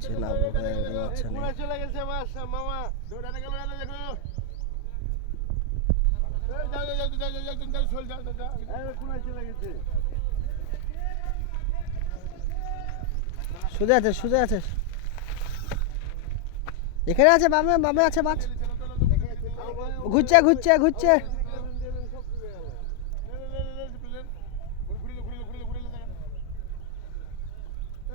পাচ্ছে না মাছ চলে গেছে মাছ মামা দৌড়ানে গেল না দেখো আছে আছে। এখানে আছে বামে বামে আছে মাছ। ঘুরছে ঘুরছে ঘুরছে।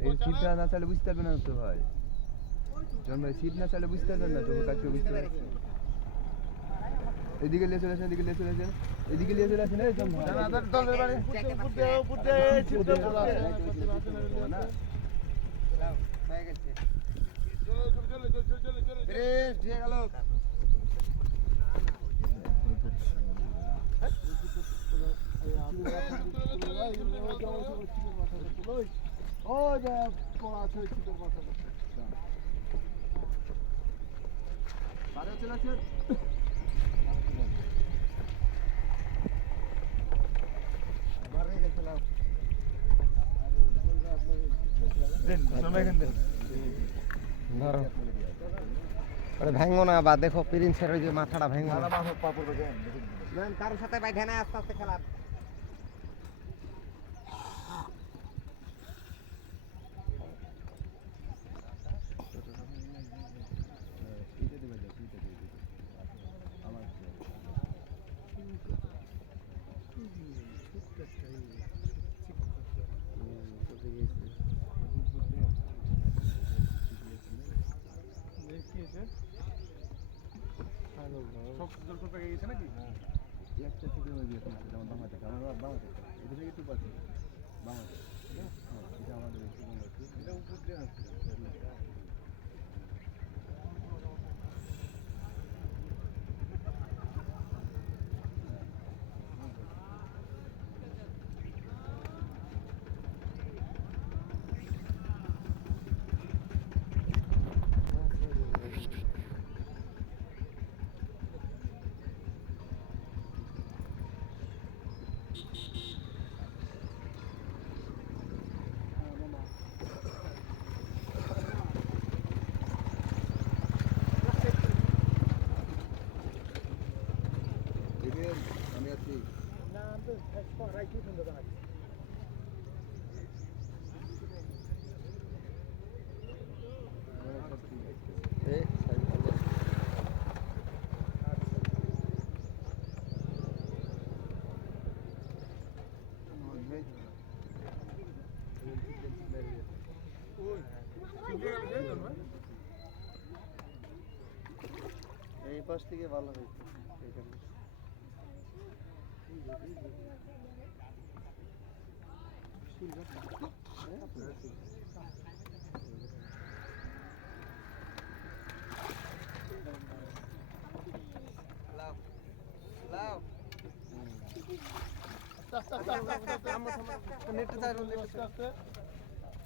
এই সিটটা না চালে বুঝতে পারবে না তো ভাই ভাই সিট না চালে বুঝতে পারবেন না তো কাজকে বুঝতে পারবেন এদিকে লিয়ে চলে আসেন এদিকে লিয়ে চলে আসেন এদিকে লিয়ে চলে আসেন দলের বাড়ি চলো চলো চলো চলো ওই যে কোন আছে চিন্তার মাথা বারে চলে আসেন দেন সময় কেন দেন। ধরো। আরে ভাঙো না বা দেখো প্রিন্সের ওই যে মাথাটা ভাঙো। না কারোর সাথে বাইঠে না আস্তে আস্তে খেলা। পেকে গেছে নাকি? একটা থেকে হয়ে যেমন হাতে আমার বাম এটা থেকে হ্যাঁ আমাদের একটু কম আছে এটা উপর দিয়ে আসছে দেখেন আমি আছি এই পাশ থেকে ভালো হয়েছে এইখানে নেটে বংশ বাজানি আরে পাগল নেটে বংশী